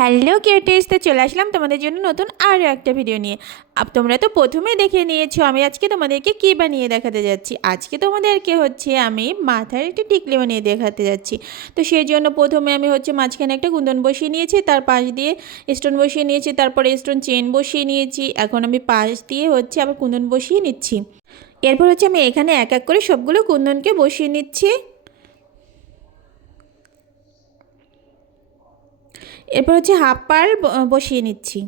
Hello cuties, তো চলে আসলাম তোমাদের জন্য নতুন আরও একটা ভিডিও নিয়ে। তোমরা তো প্রথমে দেখে নিয়েছো আমি আজকে তোমাদেরকে কী বানিয়ে দেখাতে যাচ্ছি। আজকে তোমাদেরকে আমি মাথার একটি টিকলি বানিয়ে দেখাতে যাচ্ছি। তো সেই জন্য প্রথমে আমি মাঝখানে একটা কুন্দন বসিয়ে নিয়েছি, তার পাশ দিয়ে স্টোন বসিয়ে নিয়েছি, তারপরে স্টোন চেন বসিয়ে নিয়েছি। এখন আমি পাশ দিয়ে আবার কুন্দন বসিয়ে নিচ্ছি। এরপর আমি এখানে এক এক করে সবগুলো কুন্দনকে বসিয়ে নিচ্ছি। এরপর হাফ পার্ল বসিয়ে নিচ্ছি।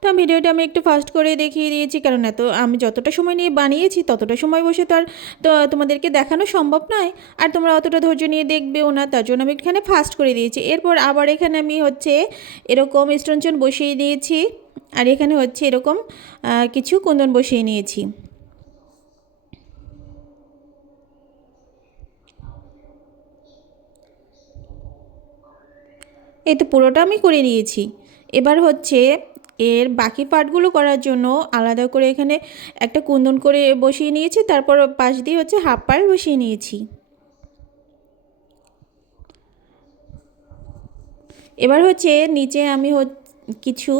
তো ভিডিওটা আমি একটু ফাস্ট করে দেখিয়ে দিয়েছি, কারণ এত আমি যতটা সময় নিয়ে বানিয়েছি ততটা সময় বসে তো তোমাদেরকে দেখানো সম্ভব নয়, আর তোমরা অতটা ধৈর্য নিয়ে দেখবেও না, তার জন্য আমি এখানে ফাস্ট করে দিয়েছি। এরপর আবার এখানে আমি এরকম স্টোনচন বসিয়ে দিয়েছি, আর এখানে এরকম কিছু কুন্দন বসিয়ে নিয়েছি। এই তো পুরোটা আমি করে নিয়েছি। এবার এর বাকি পার্টগুলো করার জন্য আলাদা করে এখানে একটা কুন্দন করে বসিয়ে নিয়েছি, তারপর পাশ দিয়ে হাফ পার্ল বসিয়ে নিয়েছি। এবার নিচে আমি কিছু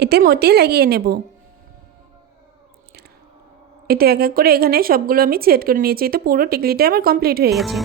এতে মতি লাগিয়ে নেব। এতে এক এক করে এখানে সবগুলো আমি সেট করে নিয়েছি। তো পুরো টিকলিটা আমার কমপ্লিট হয়ে গেছে।